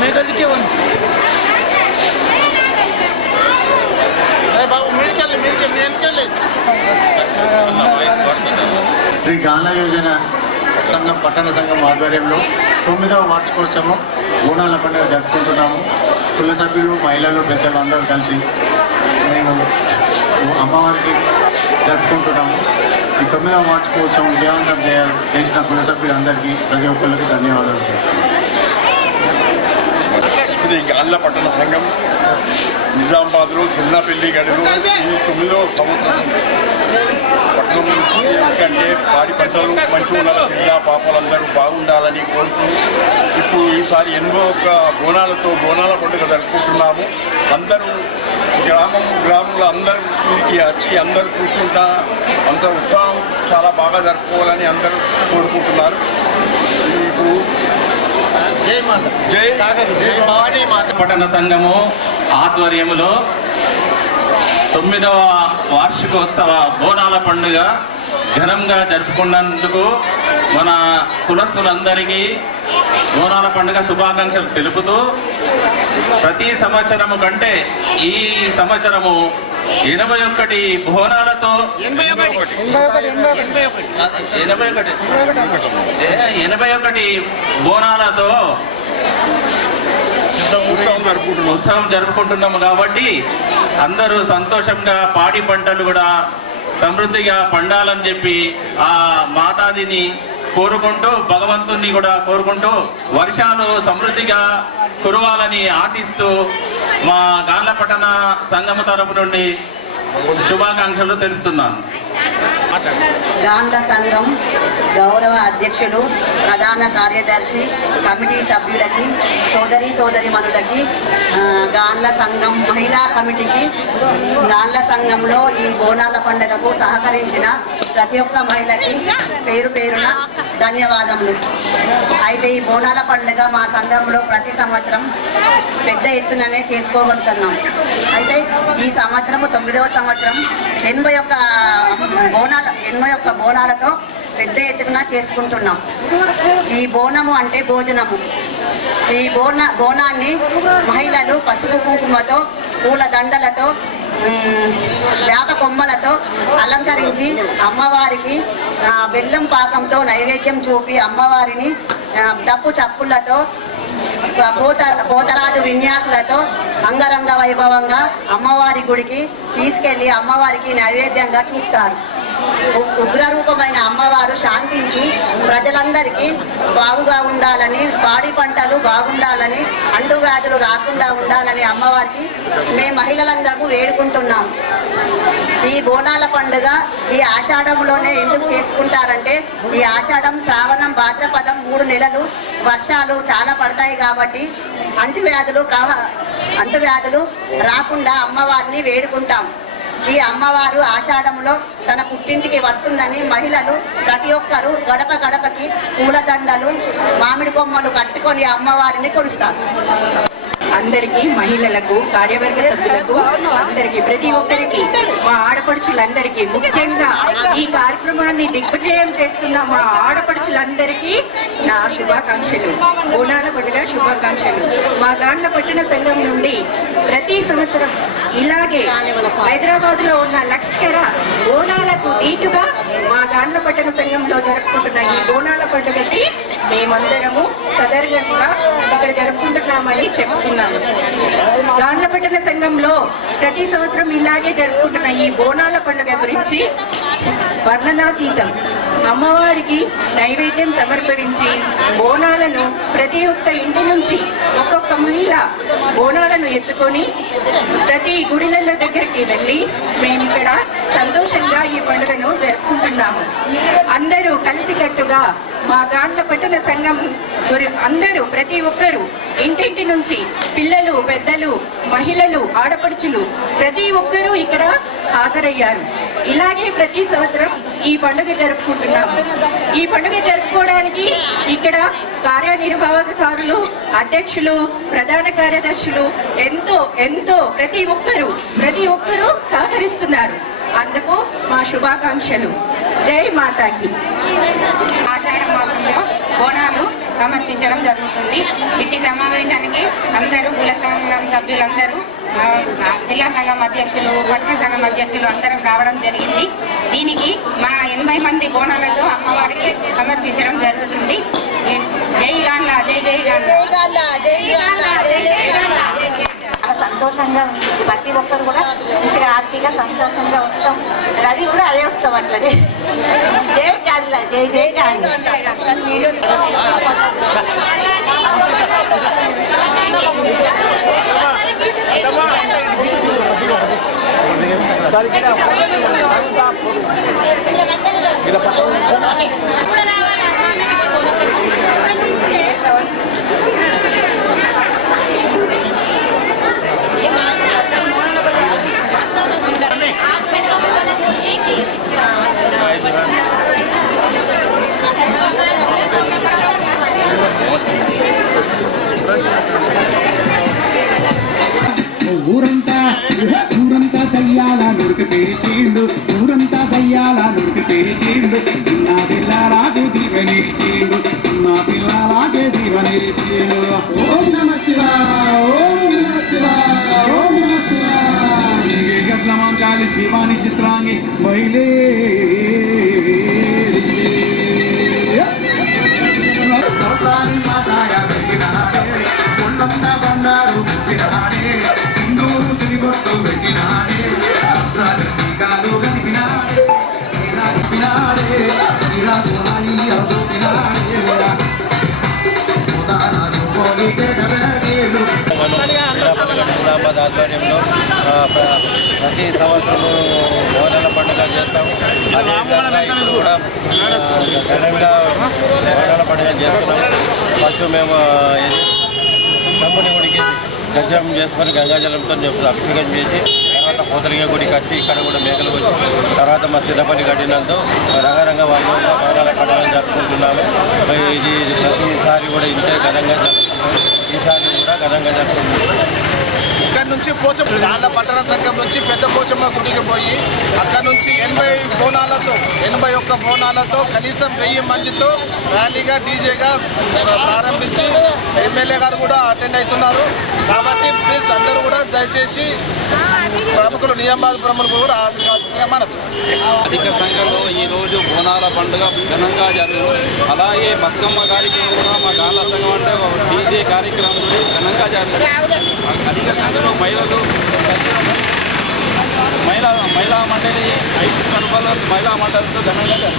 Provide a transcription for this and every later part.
మేకలకే ఉంది బాబు మీదికెళ్ళి మీదికెళ్ళి వెనకెళ్ళి శ్రీ గాన యోజన సంఘం పట్టణ సంఘం ఆధ్వర్యంలో తొమ్మిదవ వార్షికోత్సవం బోనాల పండుగ జరుపుకుంటున్నాము. కుల సభ్యులు మహిళలు పెద్దలు అందరూ కలిసి మేము అమ్మవారికి జరుపుకుంటున్నాము. ఈ తొమ్మిదవ మార్చి కోసం విజయవంతం చేయాలి చేసిన కుల సభ్యులందరికీ ప్రతి ఒక్కరికి ధన్యవాదాలు. శ్రీ గాన్ల పట్టణ సంఘం. నిజామాబాద్లో చిన్నపల్లి గడిలో ఈ తొమ్మిదవ సంవత్సరం. పట్టణం నుంచి ఎందుకంటే పాడి పంటలు మంచిగా ఉండాలి పిల్ల పాపలందరూ బాగుండాలని కోరుతూ ఇప్పుడు ఈసారి ఎన్నో ఒక్క బోనాలతో బోనాల పండుగ జరుపుకుంటున్నాము. అందరూ గ్రామం గ్రామంలో అందరికి వచ్చి అందరూ చూస్తుంటా అంత ఉత్సాహం చాలా బాగా జరుపుకోవాలని అందరూ కోరుకుంటున్నారు. ఇప్పుడు జై భవానీ మాత. పట్టణ సంఘము ఆధ్వర్యములో తొమ్మిదవ వార్షికోత్సవ బోనాల పండుగ ఘనంగా జరుపుకున్నందుకు మన కులస్తులందరికీ బోనాల పండుగ శుభాకాంక్షలు తెలుపుతూ ప్రతి సంవత్సరము కంటే ఈ సంవత్సరము ఎనభై ఒకటి బోనాలతో ఎనభై ఒకటి. ఎనభై ఒకటి బోనాలతో ఉత్సవం జరుపుకుంటున్నాం ఉత్సవం జరుపుకుంటున్నాము కాబట్టి అందరూ సంతోషంగా పాడి పంటలు కూడా సమృద్ధిగా పండాలని చెప్పి ఆ మాతాదిని కోరుకుంటూ భగవంతుని కూడా కోరుకుంటూ వర్షాలు సమృద్ధిగా కురవాలని ఆశిస్తూ మా గాన్లపట్టణ సంఘము తరపు నుండి శుభాకాంక్షలు తెలుపుతున్నాను. గాంధ సంఘం గౌరవ అధ్యక్షులు ప్రధాన కార్యదర్శి కమిటీ సభ్యులకి సోదరి సోదరి మనులకి గాండ్ల సంఘం మహిళా కమిటీకి గాండ్ల సంఘంలో ఈ బోనాల పండుగకు సహకరించిన ప్రతి ఒక్క మహిళకి పేరు పేరున ధన్యవాదములు. అయితే ఈ బోనాల పండుగ మా సంఘంలో ప్రతి సంవత్సరం పెద్ద ఎత్తుననే చేసుకోగలుగుతున్నాం. అయితే ఈ సంవత్సరము తొమ్మిదవ సంవత్సరం ఎనభై ఒక్క బోనాల ఎనభై ఒక్క బోనాలతో పెద్ద ఎత్తున చేసుకుంటున్నాం. ఈ బోనము అంటే భోజనము. ఈ బోన బోనాన్ని మహిళలు పసుపు కుంకుమతో పూల దండలతో వేప కొమ్మలతో అలంకరించి అమ్మవారికి బెల్లం పాకంతో నైవేద్యం చూపి అమ్మవారిని డప్పు చప్పులతో పోత పోతరాజు విన్యాసులతో అంగరంగ వైభవంగా అమ్మవారి గుడికి తీసుకెళ్ళి అమ్మవారికి నైవేద్యంగా చూపుతారు. ఉగ్రరూపమైన అమ్మవారు శాంతించి ప్రజలందరికీ బాగుగా ఉండాలని పాడి పంటలు బాగుండాలని అంటువ్యాధులు రాకుండా ఉండాలని అమ్మవారికి మేము మహిళలందరము వేడుకుంటున్నాం. ఈ బోనాల పండుగ ఈ ఆషాఢంలోనే ఎందుకు చేసుకుంటారంటే ఈ ఆషాఢం శ్రావణం భాద్రపదం మూడు నెలలు వర్షాలు చాలా పడతాయి కాబట్టి అంటువ్యాధులు ప్రవా అంటువ్యాధులు రాకుండా అమ్మవారిని వేడుకుంటాం. ఈ అమ్మవారు ఆషాఢంలో తన పుట్టింటికి వస్తుందని మహిళలు ప్రతి ఒక్కరూ గడప గడపకి పూలదండలు మామిడి కొమ్మలు కట్టుకొని అమ్మవారిని కొలుస్తారు. అందరికీ మహిళలకు కార్యవర్గ సభ్యులకు అందరికీ ప్రతి ఒక్కరికి మా ఆడపడుచులందరికీ ముఖ్యంగా ఈ కార్యక్రమాన్ని దిగ్విజయం చేస్తున్న మా ఆడపడుచులందరికీ నా శుభాకాంక్షలు. బోనాల పండుగ శుభాకాంక్షలు. మా గాండ్ల పట్టణ సంఘం నుండి ప్రతి సంవత్సరం ఇలాగే హైదరాబాద్లో ఉన్న లక్ష్కర బోనాలకు దీటుగా మా గాండ్ల పట్టణ సంఘంలో జరుపుకుంటున్న ఈ బోనాల పండుగకి మేమందరము సదర్గంగా ఇక్కడ జరుపుకుంటున్నామని చెప్పుకున్నాము గాండ్లపట్టణ సంఘంలో ప్రతి సంవత్సరం ఇలాగే జరుపుకుంటున్న ఈ బోనాల పండుగ గురించి వర్ణనాతీతం. అమ్మవారికి నైవేద్యం సమర్పించి బోనాలను ప్రతి ఒక్క ఇంటి నుంచి ఒక్కొక్క మహిళ బోనాలను ఎత్తుకొని ప్రతి గుడిల దగ్గరికి వెళ్ళి మేము ఇక్కడ సంతోషంగా ఈ పండుగను జరుపుకుంటున్నాము. అందరూ కలిసికట్టుగా మా గాండ్ల పట్టణ సంఘం అందరూ ప్రతి ఒక్కరూ ఇంటింటి నుంచి పిల్లలు పెద్దలు మహిళలు ఆడపడుచులు ప్రతి ఒక్కరూ ఇక్కడ హాజరయ్యారు. ఇలాగే ప్రతి సంవత్సరం ఈ పండుగ జరుపుకుంటున్నాము ఈ పండుగ జరుపుకోవడానికి ఇక్కడ కార్యనిర్వాహకారులు అధ్యక్షులు ప్రధాన కార్యదర్శులు ఎంతో ఎంతో ప్రతి ఒక్కరూ ప్రతి ఒక్కరూ సహకరిస్తున్నారు. అందుకు మా శుభాకాంక్షలు. జై మాతాకి. ఆషాఢ మాసంలో బోనాలు సమర్పించడం జరుగుతుంది. ఇట్టి సమావేశానికి అందరూ కుల సంఘం సభ్యులందరూ జిల్లా సంఘం అధ్యక్షులు పట్టణ సంఘం అధ్యక్షులు అందరం రావడం జరిగింది. దీనికి మా ఎనభై మంది బోనాలతో అమ్మవారికి సమర్పించడం జరుగుతుంది. జై గాన్లా జై జై గాన్లా. జై గాన్లా జై జై గాన్లా చాలా సంతోషంగా ఉంది. ప్రతి ఒక్కరు కూడా మంచిగా హ్యాపీగా సంతోషంగా వస్తాం. అది కూడా అదే వస్తాం అట్లనే. జై గాన్లా జై జై గాన్లా. సార్ ఇక్కడ ఇలా Thank you. ఊరంతా ఊరంతా దయ్యాల నుడికి పేచీండు ఊరంతా దయ్యాల నుడికి పేచీండు చిన్న పిల్ల హైదరాబాద్ ఆధ్వర్యంలో ప్రతి సంవత్సరము బోధన పండుగ చేస్తాం అదేవిధంగా కూడా ఆ, ఘనంగా బోనాల పండుగ చేస్తున్నాం ఫస్ట్ మేము తమ్ముని గుడికి దర్శనం చేసుకొని గంగాజలంతో అభిషేకం చేసి తర్వాత పోతలింగ గుడికి వచ్చి ఇక్కడ కూడా మేకలు వచ్చి తర్వాత మా సిరపల్లి కట్టినంతో రంగరంగ వైభవంగా బోనాల పండుగ జరుపుకుంటున్నాము. ఇది ప్రతిసారి కూడా ఇంతే ఘనంగా జరుపుకుంటాం ఈసారి కూడా ఘనంగా జరుపుకుంటున్నాం ఇక్కడ నుంచి పోచమ్మ రాళ్ళ పట్టణ సంఘం నుంచి పెద్ద పోచమ్మ గుడికి పోయి అక్కడ నుంచి ఎనభై బోనాలతో ఎనభై ఒక్క బోనాలతో కనీసం వెయ్యి మందితో ర్యాలీగా డీజేగా ప్రారంభించి ఎమ్మెల్యే గారు కూడా అటెండ్ అవుతున్నారు. కాబట్టి ప్లీజ్ అందరూ కూడా దయచేసి ప్రముఖులు నియమాలు ప్రముఖులు కూడా ఆదరించాల్సిందిగా మనం అధిక సంఖ్యలో ఈరోజు బోనాల పండుగ ఘనంగా జరిగింది. అలాగే బతుకమ్మ కార్యక్రమం కూడా మా గాల సంఘం అంటే డీజే కార్యక్రమం ఘనంగా జరిగింది. అధిక సంఖ్యలో మహిళలు మహిళా మహిళా మండలి ఐదు కనుపల మహిళా మండలితో ఘనంగా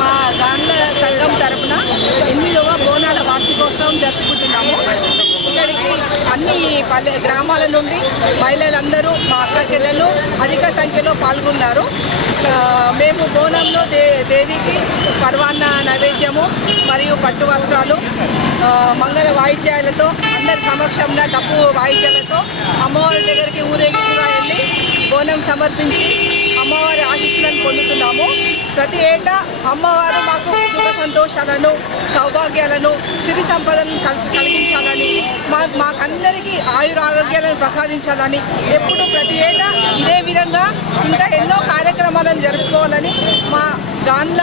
మా గాండ్ల సంఘం తరపున ఎనిమిదవ బోనాల వార్షికోత్సవం జరుపుకుంటున్నాము. ఇక్కడికి అన్ని పల్లె గ్రామాల నుండి మహిళలందరూ మా అక్క చెల్లెలు అధిక సంఖ్యలో పాల్గొన్నారు. ఆ, బోనంలో దే దేవికి పర్వాన్న నైవేద్యము మరియు పట్టు వస్త్రాలు మంగళ వాయిద్యాలతో అందరి సమక్షంలో డప్పు వాయిద్యాలతో అమ్మవారి దగ్గరికి ఊరేగింపుగా వెళ్ళి బోనం సమర్పించి అమ్మవారి ఆశీస్సులను పొందుతున్నాము. ప్రతి ఏటా అమ్మవారు మాకు సుఖ సంతోషాలను సౌభాగ్యాలను సిరి సంపదలను కల్ కలిగించాలని మా మాకందరికీ ఆయుర ఆరోగ్యాలను ప్రసాదించాలని ఎప్పుడు ప్రతి ఏటా ఇదే విధంగా ఇంకా ఎన్నో కార్యక్రమాలను జరుపుకోవాలని మా గాండ్ల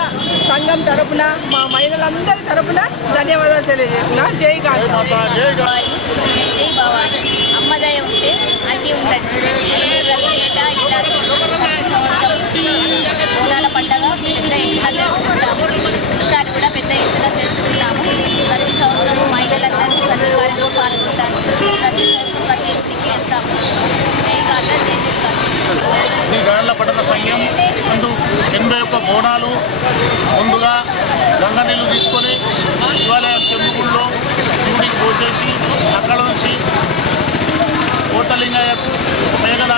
సంఘం తరపున మా మహిళలందరి తరపున ధన్యవాదాలు తెలియజేస్తున్నా. జై గాంధీ. భవాని జై భవాని అమ్మదయ ఉంటే అన్నీ ఉండండి ప్రతి ఏటా ఇలా ప్రతి సంవత్సరం బోనాల పండగ పెద్ద ఎత్తున జరుపుకుంటాము. ఈసారి కూడా పెద్ద ఎత్తున జరుపుకుంటాము. ప్రతి సంవత్సరం మహిళలందరూ ప్రతి కార్యక్రమం పాల్గొంటారు. ప్రతి సంవత్సరం ప్రతి గుడికి వెళ్తాము. జై గాంధ జై జై గాంధీ పట్టణ సంఘం ముందు ఎనభై ఒక్క బోనాలు ముందుగా గంగ నీళ్ళు తీసుకొని శివాలయం చెంబుగుల్లో శివుడికి పోసేసి అక్కడ నుంచి పోతలింగయ్యకు మేఘన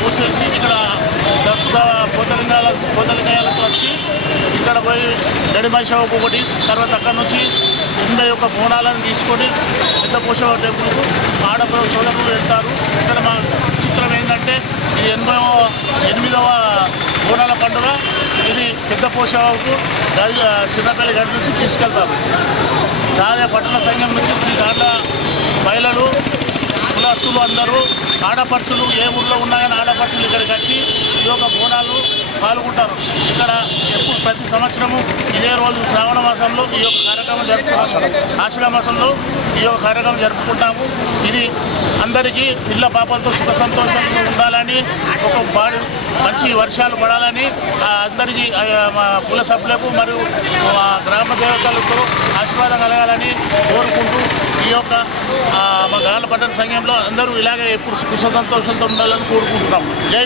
పోసేసి ఇక్కడ కోతలింగాల కోతలింగయ్యలకు వచ్చి ఇక్కడ పోయి గడిమైషవకు ఒకటి తర్వాత అక్కడ నుంచి ఎనభై ఒక్క బోనాలను తీసుకొని పెద్ద పోషవ టెంపుల్కు ఆడపడ సోదరులు వెళ్తారు. ఇక్కడ మా చిత్రం ఏంటంటే ఇది ఎనభై బోనాల పండుగ. ఇది పెద్ద పోషవకు చిన్నపల్లి గడి నుంచి తీసుకెళ్తారు. దాని పట్టణ సంఘం నుంచి దాంట్లో మహిళలు కులస్తులు అందరూ ఆడపడుచులు ఏ ఊర్లో ఉన్నా కానీ ఆడపడుచులు ఇక్కడికి వచ్చి ఈ యొక్క బోనాలు పాల్గొంటారు. ఇక్కడ ఎప్పుడు ప్రతి సంవత్సరము ఇదే రోజు శ్రావణ మాసంలో ఈ యొక్క కార్యక్రమం జరుపుకుంటాము. ఆషాఢ మాసంలో ఈ యొక్క కార్యక్రమం జరుపుకుంటాము. ఇది అందరికీ పిల్ల పాపలతో సుఖ సంతోషంగా ఉండాలని ఒక బాడి మంచి వర్షాలు పడాలని అందరికీ మా కుల సభ్యులకు మరియు మా గ్రామ దేవతలతో ఆశీర్వాదం కలగాలని కోరుకుంటూ ఈ యొక్క ఆ, మా గాన సంఘంలో అందరూ ఇలాగే ఎప్పుడు సుఖ సంతోషంతో ఉండాలని కోరుకుంటున్నాం జై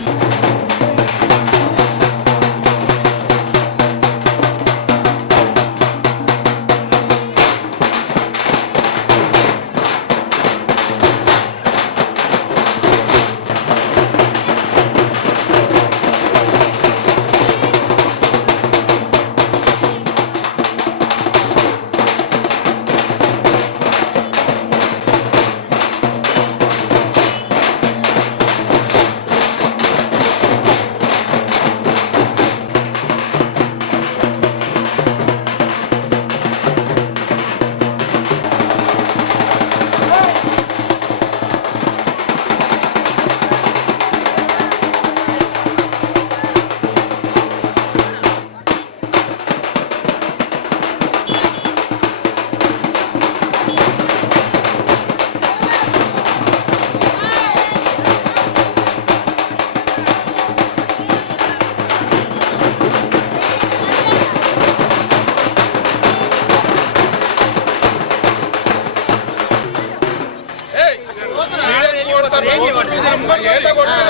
¿Qué? ¿Qué?